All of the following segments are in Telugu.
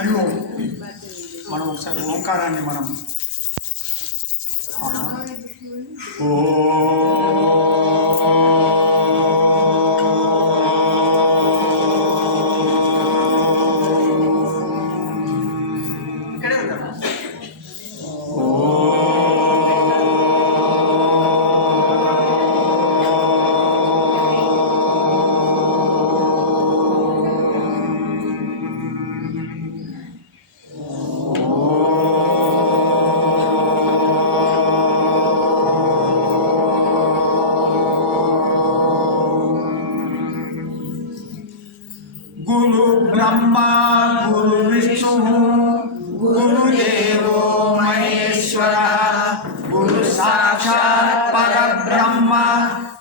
అని మనం ఒకసారి ఓంకారాన్ని మనం ఓ गुरु ब्रह्मा गुरु विष्णु गुरुदेवो महेश्वरः गुरु साक्षात् परब्रह्म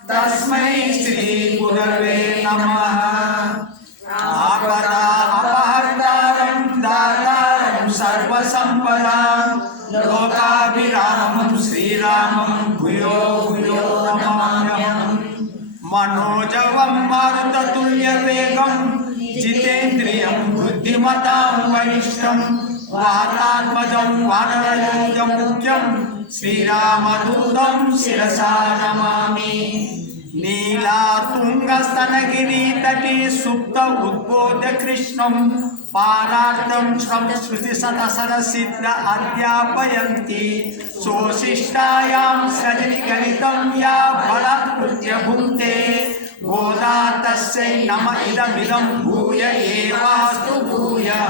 तस्मै श्री गुरवे नमः। आपदा अपहर्तारं दातारं सर्वसम्पदां लोकाभिरामं श्रीरामं भूयो भूयो नमाम्यहम्। मनोजवं मारुततुल्यवेगं जितेन्द्रियं बुद्धिमतां वरिष्ठं वातात्मजं वानरयूथं मुख्यं श्रीरामदूतं शिरसा नमामि। नीलातुङ्गस्तनगिरि तटे सुप्त उद्बोध्य कृष्णं पारार्थं श्रुतिशतसरसिद्ध अध्यापयन्ति सोऽशिष्टायां सजनिगणितं या बलकृत्य भुङ्क्ते गोदा तस्यै नम इदमिदं भूय एवास्तु भूयः।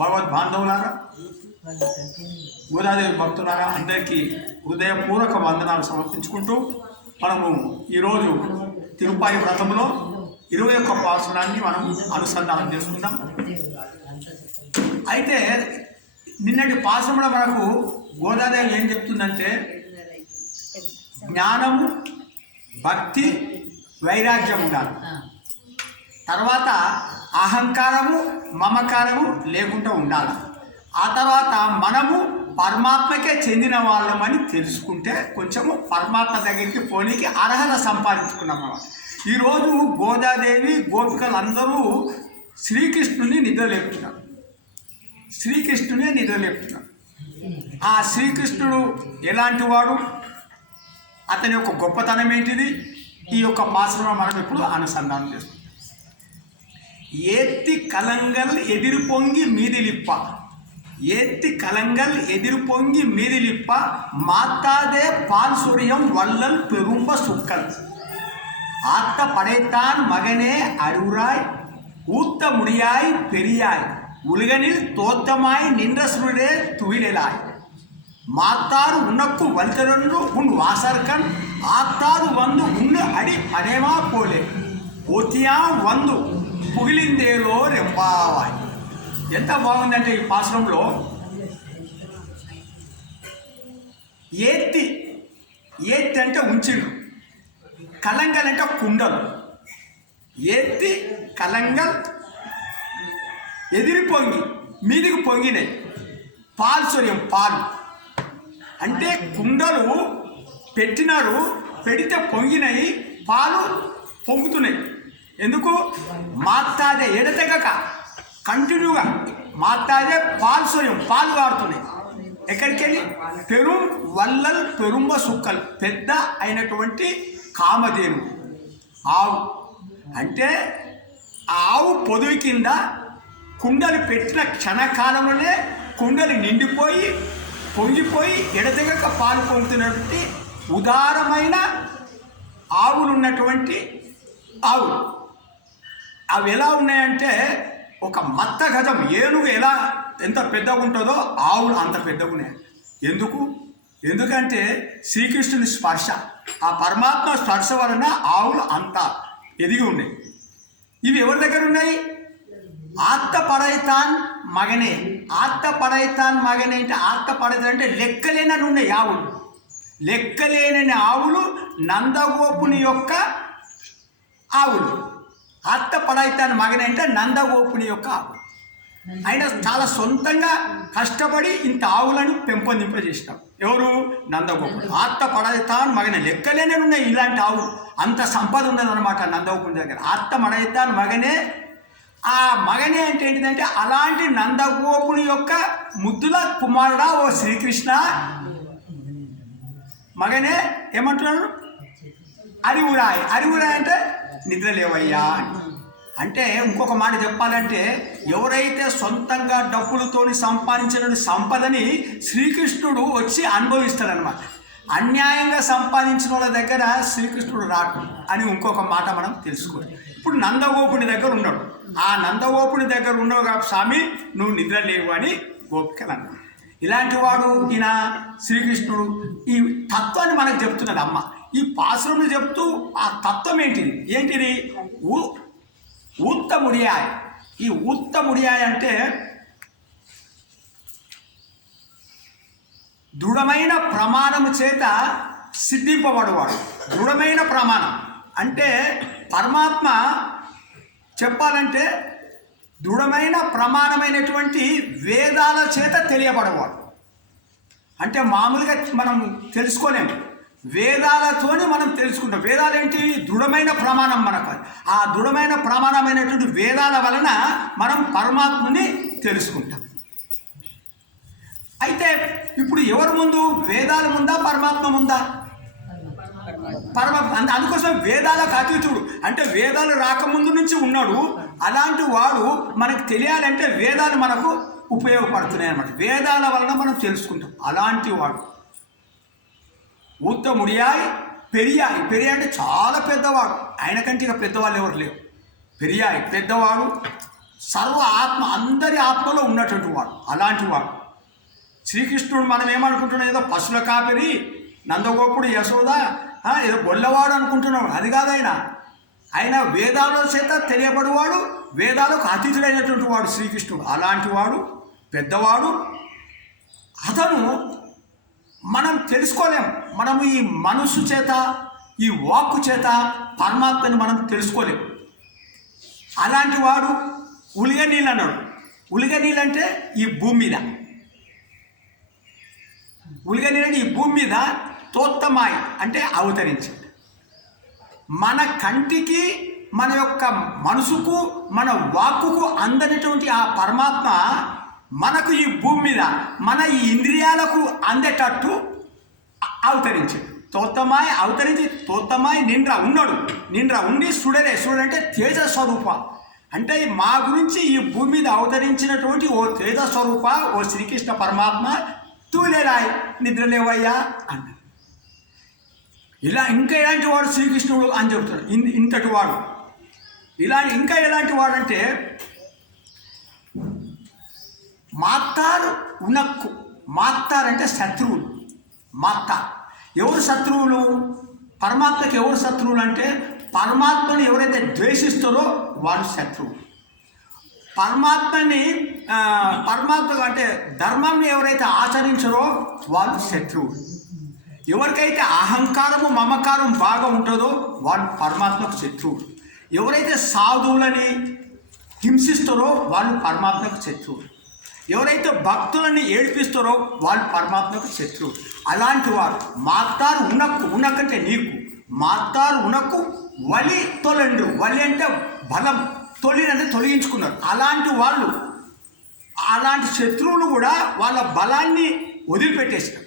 భగవద్బాంధవులారా, గోదాదేవి భక్తులారా, అందరికీ హృదయపూర్వక వందనాలు సమర్పించుకుంటూ మనము ఈరోజు తిరుపాయి వ్రతంలో 21వ పాసురాన్ని మనం అనుసంధానం చేసుకుందాం. అయితే నిన్నటి పాసంలో మనకు గోదాదేవి ఏం చెప్తుందంటే జ్ఞానము, భక్తి, వైరాగ్యం ఉండాలి. తర్వాత అహంకారము, మమకారము లేకుండా ఉండాలి. ఆ తర్వాత మనము పరమాత్మకే చెందిన వాళ్ళమని తెలుసుకుంటే కొంచెము పరమాత్మ దగ్గరికి పోనీకి అర్హత సంపాదించుకున్నాం అన్నమాట. ఈరోజు గోదాదేవి గోపికలందరూ శ్రీకృష్ణుని నిద్రలేపుతున్నారు. శ్రీకృష్ణునే నిద్రలేపుతున్నారు. ఆ శ్రీకృష్ణుడు ఎలాంటి వాడు, అతని యొక్క గొప్పతనం ఏంటిది, ఈ యొక్క పాసనం మనం ఇప్పుడు అనుసంధానం చేస్తాం. ఏత్తి కలంగల్ ఎదిరు పొంగి మీదిలిప్ప, ఏత్తి కలంగల్ ఎదిరు పొంగి మీదిలిప్ప మాతాదే పాల్ సూర్యం వల్లల్ పెరుంబ సుక్కల్ ஆத்த படைத்தான் மகனே அருராய் ஊத்த முடியாய் பெரியாய் உலகனில் தோத்தமாய் நின்ற சுருடே துயிலாய் மாத்தாறு உனக்கு வல்தரன்று உன் வாசர்கண் ஆத்தாறு வந்து உன்னு அடி அனேமா போலே పోతియా వందు పుగిలిందేలో రెప్పావాయ్. ఎంత బాగుందంటే ఈ పాశ్రంలో ఏత్తి, ఏత్తి అంటే ఉంచిండు, కలంగల్ అంటే కుండలు, ఏత్తి కలంగల్ ఎదిరి పొంగి మీదికి పొంగినాయి, పాల్సూర్యం పాలు అంటే కుండలు పెట్టినారు, పెడితే పొంగినాయి, పాలు పొంగుతున్నాయి. ఎందుకు? మాత్తాదే ఎడతెగక కంటిన్యూగా మాత్తాదే పాల్సూర్యం పాలు కారుతున్నాయి. ఎక్కడికి వెళ్ళి పెరుం వల్లల్ పెరుంబ సుక్కలు పెద్ద అయినటువంటి కామధేను ఆవు అంటే ఆవు పొదువు కింద కుండలు పెట్టిన క్షణకాలంలోనే కుండలు నిండిపోయి పొంగిపోయి ఎడతెగక పాలు పొందుతున్నటువంటి ఉదారమైన ఆవులు ఉన్నటువంటి ఆవులు. అవి ఎలా ఉన్నాయంటే ఒక మత్త గజం ఏనుగు ఎలా ఎంత పెద్దగా ఉంటుందో ఆవులు అంత పెద్దగా ఉన్నాయి. ఎందుకంటే శ్రీకృష్ణుని స్పర్శ, ఆ పరమాత్మ స్పర్శ వలన ఆవులు అంత ఎదిగి ఉన్నాయి. ఇవి ఎవరి దగ్గర ఉన్నాయి? ఆత్త పడైతాన్ మగనే. ఆత్త పడైతాన్ మగనే అంటే ఆత్త పడైతాన్ అంటే లెక్కలేనని ఉన్నాయి ఆవులు. లెక్కలేనని ఆవులు నందగోపుని యొక్క ఆవులు. ఆత్త పడైతాన్ మగనే అంటే నందగోపుని యొక్క ఆవులు. ఆయన చాలా సొంతంగా కష్టపడి ఇంత ఆవులను పెంపొందింపజేసినాం. ఎవరు? నందగోపుడు. ఆత్త పడైతాన్ మగనే లెక్కలేనే ఉన్నాయి ఇలాంటి ఆవులు. అంత సంపద ఉన్నదన్నమాట నందగోపుని దగ్గర. ఆత్త పడైతాన్ మగనే ఆ మగనే అంటే ఏంటిదంటే అలాంటి నందగోపుని యొక్క ముద్దుల కుమారుడా ఓ శ్రీకృష్ణ, మగనే ఏమంటున్నాడు? అరివురాయి. అరివురాయి అంటే నిద్రలేవయ్యా అంటే ఇంకొక మాట చెప్పాలంటే ఎవరైతే సొంతంగా డబ్బులతోని సంపాదించిన సంపదని శ్రీకృష్ణుడు వచ్చి అనుభవిస్తాడనమాట. అన్యాయంగా సంపాదించిన వాళ్ళ దగ్గర శ్రీకృష్ణుడు రాడు అని ఇంకొక మాట మనం తెలుసుకోవాలి. ఇప్పుడు నందగోపుని దగ్గర ఉన్నాడు. ఆ నందగోపుని దగ్గర ఉన్నావు కాబట్టి స్వామి నువ్వు నిద్ర లేవు అని గోపికలు అన్నాడు. ఇలాంటి వాడు ఈయన శ్రీకృష్ణుడు ఈ తత్వాన్ని మనకు చెప్తున్నాడు అమ్మ. ఈ పాసురంలో చెప్తూ ఆ తత్వం ఏంటిది? ఊత్తముడియాయ్. ఈ ఊత్తముడియాయ్ అంటే దృఢమైన ప్రమాణము చేత సిద్ధింపబడేవాడు. దృఢమైన ప్రమాణం అంటే పరమాత్మ చెప్పాలంటే దృఢమైన ప్రమాణమైనటువంటి వేదాల చేత తెలియబడేవాడు. అంటే మామూలుగా మనం తెలుసుకోలేము, వేదాలతోని మనం తెలుసుకుంటాం. వేదాలు ఏంటి? దృఢమైన ప్రమాణం మనకు. ఆ దృఢమైన ప్రమాణమైనటువంటి వేదాల వలన మనం పరమాత్మని తెలుసుకుంటాం. అయితే ఇప్పుడు ఎవరు ముందు? వేదాల ముందా పరమాత్మ ముందా? పరమాత్మ. అందుకోసం వేదాలకు అతీతుడు అంటే వేదాలు రాకముందు నుంచి ఉన్నాడు. అలాంటి వాడు మనకు తెలియాలంటే వేదాలు మనకు ఉపయోగపడుతున్నాయి అన్నమాట. వేదాల వలన మనం తెలుసుకుంటాం. అలాంటి వాడు ఊత్తముడియాయ్. పెరియాయ్. పెరియాయ్ అంటే చాలా పెద్దవాడు. ఆయన కంటే ఇక పెద్దవాళ్ళు ఎవరు లేరు. పెరియాయ్ పెద్దవాడు, సర్వ ఆత్మ అందరి ఆత్మలో ఉన్నటువంటి వాడు. అలాంటి వాడు శ్రీకృష్ణుడు. మనం ఏమనుకుంటున్నాం? ఏదో పశువుల కాపరి నందగోపుడు యశోద ఏదో గొల్లవాడు అనుకుంటున్నాం. అది కాదు. ఆయన వేదాల చేత తెలియబడివాడు, వేదాలకు అతీతుడైనటువంటి వాడు శ్రీకృష్ణుడు. అలాంటి వాడు పెద్దవాడు. అతను మనం తెలుసుకోలేం. మనం ఈ మనస్సు చేత ఈ వాక్కు చేత పరమాత్మని మనం తెలుసుకోలేం. అలాంటి వాడు ఉలిగ నీళ్ళు అన్నాడు. ఉలిగ నీళ్ళు అంటే ఈ భూమి మీద, ఉలిగ నీళ్ళని ఈ భూమి మీద తోత్తమాయి అంటే అవతరించింది. మన కంటికి మన యొక్క మనసుకు మన వాక్కుకు అందనటువంటి ఆ పరమాత్మ మనకు ఈ భూమి మీద మన ఈ ఇంద్రియాలకు అందేటట్టు అవతరించింది. తోత్తమాయి అవతరించి తోత్తమాయి నిండ్ర ఉన్నాడు. నిండ్ర ఉండి సుడరే. సుడంటే తేజ స్వరూప. అంటే మా గురించి ఈ భూమి మీద అవతరించినటువంటి ఓ తేజ స్వరూప ఓ శ్రీకృష్ణ పరమాత్మ తూలేరాయి నిద్రలేవయ్యా అన్నాడు. ఇలా ఇంకా ఎలాంటి వాడు శ్రీకృష్ణుడు అని చెబుతాడు. ఇంతటి వాడు ఇంకా ఎలాంటి వాడంటే మాత్తారు ఉనక్కు. మాత్తారు అంటే శత్రువులు. మాత్తారు ఎవరు శత్రువులు? పరమాత్మకి ఎవరు శత్రువులు అంటే పరమాత్మని ఎవరైతే ద్వేషిస్తారో వాళ్ళు శత్రువులు. పరమాత్మ అంటే ధర్మాన్ని ఎవరైతే ఆచరించారో వాళ్ళు శత్రువులు. ఎవరికైతే అహంకారము మమకారం బాగా ఉంటుందో వాళ్ళు పరమాత్మకు శత్రువులు. ఎవరైతే సాధువులని హింసిస్తారో వాళ్ళు పరమాత్మకు శత్రువులు. ఎవరైతే భక్తులని ఏడిపిస్తారో వాళ్ళు పరమాత్మకు శత్రువులు. అలాంటి వారు మాత్తారు ఉనక్కంటే నీకు మాత్తారు ఉనక్కు వలి తొలండు. వలి అంటే బలం, తొలినంటే తొలగించుకున్నారు. అలాంటి వాళ్ళు అలాంటి శత్రువులు కూడా వాళ్ళ బలాన్ని వదిలిపెట్టేసినారు.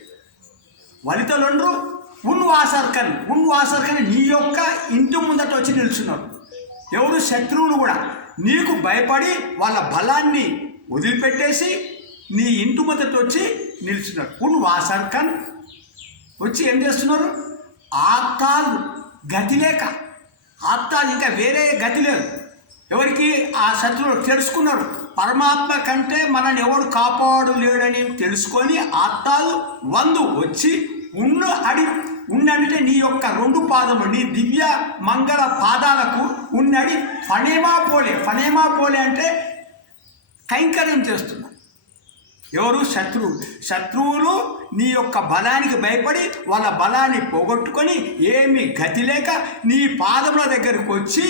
వలితలండ్రు ఉన్వాసర్కని నీ యొక్క ఇంటి ముందట వచ్చి నిల్చున్నారు. ఎవరు? శత్రువులు కూడా నీకు భయపడి వాళ్ళ బలాన్ని వదిలిపెట్టేసి నీ ఇంటి ముందట వచ్చి నిల్చున్నారు. ఉన్వాసర్కన్ వచ్చి ఏం చేస్తున్నారు? ఆత్తాలు గతి లేక, ఆత్తాలు ఇంకా వేరే గతి లేదు. ఎవరికి? ఆ శత్రువులు తెలుసుకున్నారు. పరమాత్మ కంటే మనల్ని ఎవడు కాపాడు లేడని తెలుసుకొని ఆత్తాలు వచ్చి ఉన్నంటే నీ యొక్క రెండు పాదములు నీ దివ్య మంగళ పాదాలకు ఉన్నడి ఫణేమా పోలే అంటే కైంకర్యం చేస్తున్నారు. ఎవరు? శత్రువులు నీ యొక్క బలానికి భయపడి వాళ్ళ బలాన్ని పోగొట్టుకొని ఏమి గతి లేక నీ పాదముల దగ్గరకు వచ్చి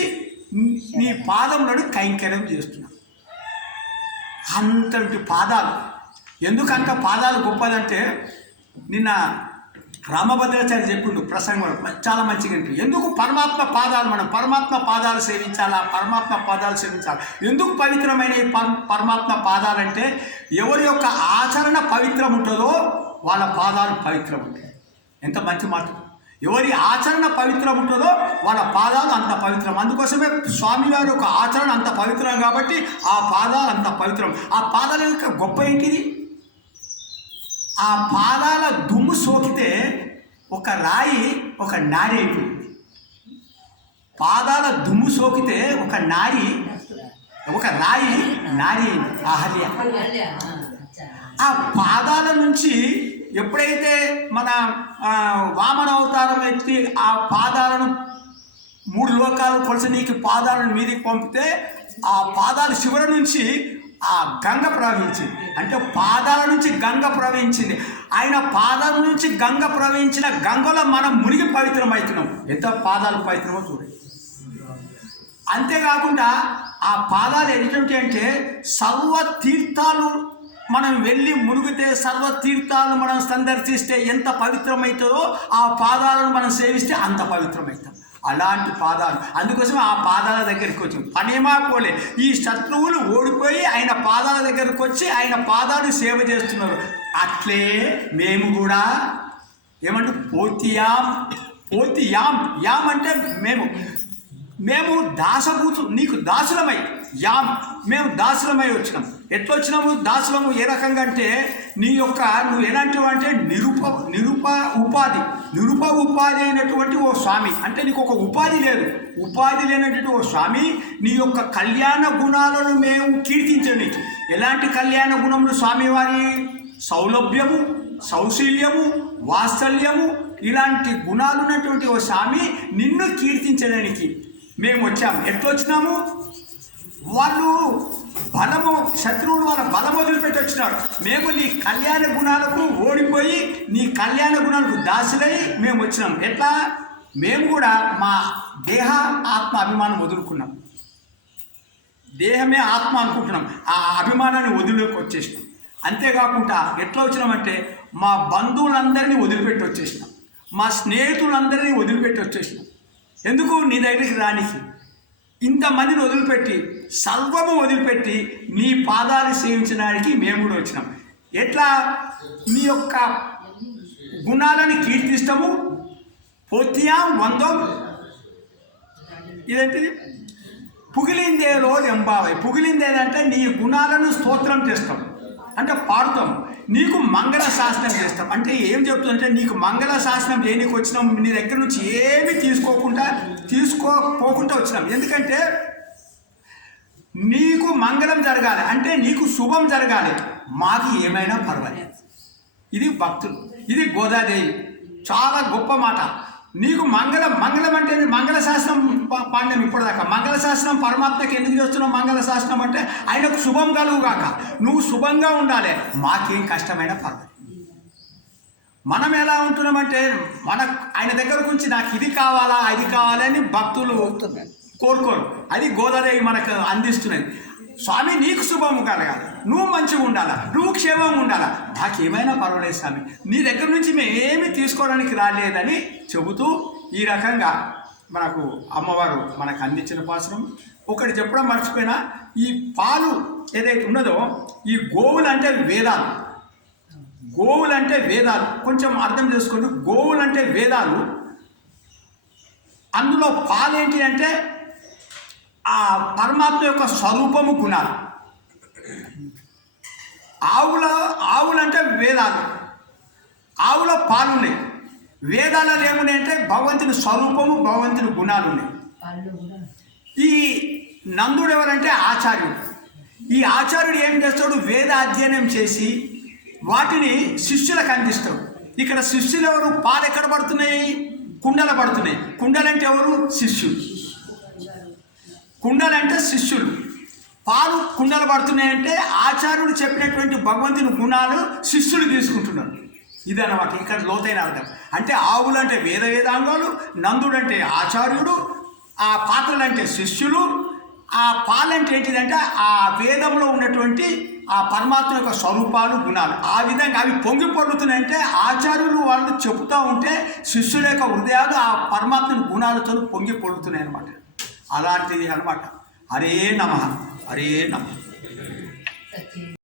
నీ పాదములను కైంకర్యం చేస్తున్నారు. అంతటి పాదాలు. ఎందుకంత పాదాలు గొప్పదంటే నిన్న రామభద్రాచార్య చెప్పిండు ప్రసంగంలో చాలా మంచిగా అనిపించింది. ఎందుకు పరమాత్మ పాదాలు, మనం పరమాత్మ పాదాలు సేవించాలా, పరమాత్మ పాదాలు సేవించాలి. ఎందుకు పవిత్రమైన ఈ పరమాత్మ పాదాలంటే ఎవరి యొక్క ఆచరణ పవిత్రం ఉంటుందో వాళ్ళ పాదాలు పవిత్రం ఉంటాయి. ఎంత మంచి మాట! ఎవరి ఆచరణ పవిత్రం ఉంటుందో వాళ్ళ పాదాలు అంత పవిత్రం. అందుకోసమే స్వామివారి యొక్క ఆచరణ అంత పవిత్రం కాబట్టి ఆ పాదాలు అంత పవిత్రం. ఆ పాదాల యొక్క గొప్ప ఏంటిది? ఆ పాదాల దుమ్ము సోకితే ఒక రాయి ఒక నారి అయిపోయింది. పాదాల దుమ్ము సోకితే ఒక రాయి నారి అయింది. ఆహల్య. ఆ పాదాల నుంచి ఎప్పుడైతే మన వామన అవతారం ఎత్తి ఆ పాదాలను 3 లోకాలు కొలిసి నీకు పాదాలను మీదికి పంపితే ఆ పాదాల చివరి నుంచి ఆ గంగ ప్రవహించింది. అంటే పాదాల నుంచి గంగ ప్రవహించింది. ఆయన పాదాల నుంచి గంగ ప్రవహించిన గంగలో మనం మునిగి పవిత్రం అవుతున్నాం. ఎంత పాదాలు పవిత్రమో చూడండి. అంతేకాకుండా ఆ పాదాలు ఎటువంటి అంటే సర్వ తీర్థాలు మనం వెళ్ళి మునిగితే, సర్వ తీర్థాలు మనం సందర్శిస్తే ఎంత పవిత్రమవుతుందో ఆ పాదాలను మనం సేవిస్తే అంత పవిత్రమవుతాం. అలాంటి పాదాలు. అందుకోసం ఆ పాదాల దగ్గరికి వచ్చి పనేమా పోలే ఈ శత్రువులు ఓడిపోయి ఆయన పాదాల దగ్గరికి వచ్చి ఆయన పాదాలు సేవ చేస్తున్నారు. అట్లే మేము కూడా ఏమంటే యామ్ అంటే మేము దాసభూతు నీకు దాసులమై మేము దాసులమై వచ్చినాం. ఎట్లా వచ్చినాము దాసులము? ఏ రకంగా అంటే నువ్వు ఎలాంటివి అంటే నిరుప ఉపాధి అయినటువంటి ఓ స్వామి. అంటే నీకు ఒక ఉపాధి లేదు. ఉపాధి లేనటువంటి ఓ స్వామి నీ యొక్క కళ్యాణ గుణాలను మేము కీర్తించండి. ఎలాంటి కళ్యాణ గుణములు? స్వామివారి సౌలభ్యము, సౌశీల్యము, వాత్సల్యము, ఇలాంటి గుణాలు ఉన్నటువంటి ఓ స్వామి నిన్ను కీర్తించడానికి మేము వచ్చాము. ఎట్లా వచ్చినాము? వాళ్ళు శత్రువులు వాళ్ళ బలం వదిలిపెట్టి వచ్చినారు. మేము నీ కళ్యాణ గుణాలకు ఓడిపోయి నీ కళ్యాణ గుణాలకు దాసులై మేము వచ్చినాం. ఎట్లా? మేము కూడా మా దేహ ఆత్మ అభిమానం వదులుకున్నాం. దేహమే ఆత్మ అనుకుంటున్నాం. ఆ అభిమానాన్ని వదిలికి వచ్చేసినాం. అంతేకాకుండా ఎట్లా వచ్చినామంటే మా బంధువులందరినీ వదిలిపెట్టి వచ్చేసినాం. మా స్నేహితులందరినీ వదిలిపెట్టి వచ్చేసినాం. ఎందుకు? నీ దగ్గరికి రానికి. ఇంతమందిని వదిలిపెట్టి, సర్వము వదిలిపెట్టి నీ పాదాలు సేవించడానికి మేము కూడా వచ్చినాం. ఎట్లా? నీ యొక్క గుణాలను కీర్తిస్తాము. పొత్తియాం వందం. ఇదేంటిది? పుగిలిందేలో ఎంబావై. పుగిలిందేదంటే నీ గుణాలను స్తోత్రం చేస్తాం, అంటే పాడుతాం. నీకు మంగళ శాసనం చేస్తాం. అంటే ఏం చెప్తుందంటే నీకు మంగళ శాసనం చేయడానికి వచ్చినాం. నీ దగ్గర నుంచి ఏమి తీసుకోపోకుండా వచ్చినాం. ఎందుకంటే నీకు మంగళం జరగాలి, అంటే నీకు శుభం జరగాలి. మాకు ఏమైనా పర్వాలేదు. ఇది భక్తులు. ఇది గోదాదేవి. చాలా గొప్ప మాట. నీకు మంగళం అంటే మంగళ శాసనం పాండ్యం ఇప్పటిదాకా. మంగళ శాసనం పరమాత్మకి ఎందుకు చేస్తున్నావు? మంగళ శాసనం అంటే ఆయనకు శుభం కలుగుగాక, నువ్వు శుభంగా ఉండాలి. మాకేం కష్టమైనా పర్వాలేదు. మనం ఎలా ఉంటున్నామంటే ఆయన దగ్గర నుంచి నాకు ఇది కావాలా అది కావాలని భక్తులు కోరుకోరు. అది గోదాదేవి మనకు అందిస్తున్నది. స్వామి నీకు శుభము కలగాలి, నువ్వు మంచిగా ఉండాలా, నువ్వు క్షేమంగా ఉండాలా, నాకేమైనా పర్వాలేదు స్వామి, నీ దగ్గర నుంచి మేమేమి తీసుకోవడానికి రాలేదని చెబుతూ ఈ రకంగా మనకు అమ్మవారు మనకు అందించిన పాసనం. ఒకటి చెప్పడం మర్చిపోయినా, ఈ పాలు ఏదైతే ఉన్నదో ఈ గోవులు అంటే వేదాలు. గోవులు అంటే వేదాలు. కొంచెం అర్థం చేసుకోండి. గోవులు అంటే వేదాలు. అందులో పాలేంటి అంటే ఆ పరమాత్మ యొక్క స్వరూపము, గుణాలు. ఆవులంటే వేదాలు. ఆవుల పాలు ఉన్నాయి. వేదాలలో ఏమున్నాయి అంటే భగవంతుని స్వరూపము, భగవంతుని గుణాలు ఉన్నాయి. ఈ నందుడు ఎవరంటే ఆచార్యుడు. ఈ ఆచార్యుడు ఏం చేస్తాడు? వేద అధ్యయనం చేసి వాటిని శిష్యులకు అందిస్తాడు. ఇక్కడ శిష్యులు ఎవరు? పాలు ఎక్కడ పడుతున్నాయి? కుండలు పడుతున్నాయి. కుండలంటే ఎవరు? శిష్యులు. కుండలంటే శిష్యులు. పాలు కుండలు పడుతున్నాయంటే ఆచార్యుడు చెప్పినటువంటి భగవంతుని గుణాలు శిష్యులు తీసుకుంటున్నారు. ఇదన్నమాట ఇక్కడ లోతైన అర్థం. అంటే ఆవులు అంటే వేదాంగాలు, నందుడు అంటే ఆచార్యుడు, ఆ పాత్రలు అంటే శిష్యులు, ఆ పాలంటే ఏంటిదంటే ఆ వేదంలో ఉన్నటువంటి ఆ పరమాత్మ యొక్క స్వరూపాలు గుణాలు ఆ విధంగా అవి పొంగి పొర్లుతున్నాయంటే ఆచార్యులు వాళ్ళు చెబుతూ ఉంటే శిష్యుల యొక్క హృదయాలు ఆ పరమాత్మని గుణాలతో పొంగి పొర్లుతున్నాయి అన్నమాట. అలాంటిది అన్నమాట. హరే నమః, హరే నమః.